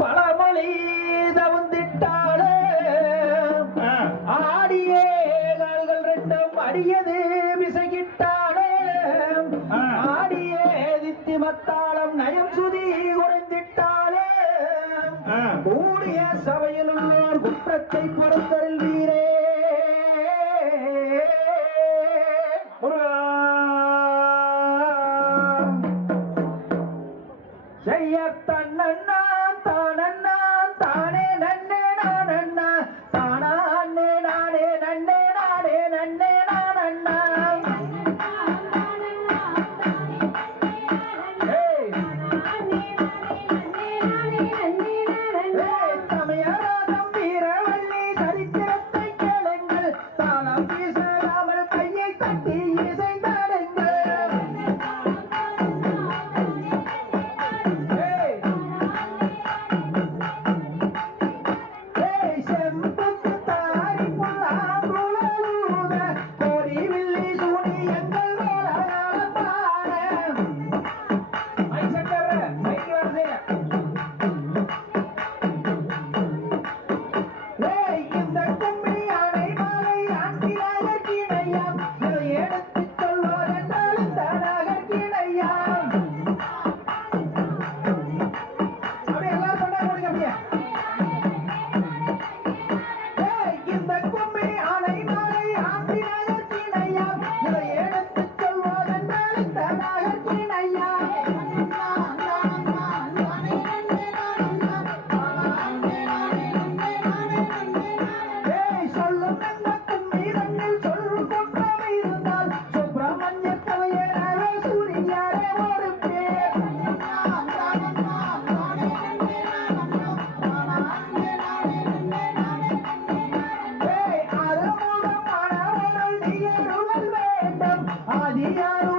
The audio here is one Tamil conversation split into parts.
பழமொழி தவுந்திட்டாலே ஆடியே கால்கள் ரெண்டும் அடியது விசைகிட்டாலே ஆடியே தித்தி மத்தாளம் நயம் சுதி உறைந்திட்டாலே ஊடிய சபையில் உள்ளோர் குற்றத்தை ಯಾರು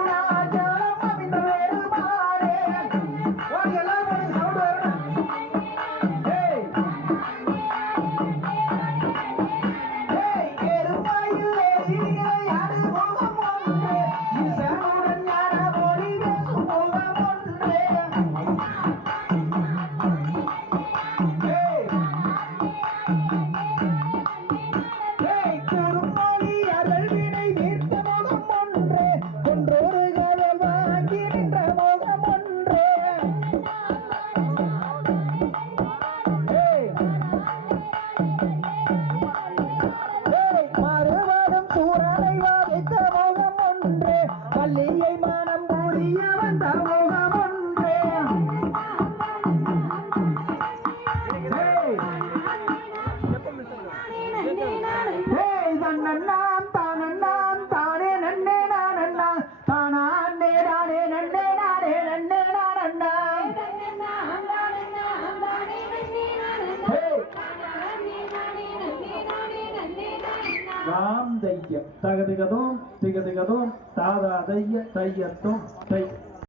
பள்ளியை மானம் கூறிய தமிழ் தாம் தைய தகதிகதும் திகதிகதும் தாதா தைய தையத்தும் தை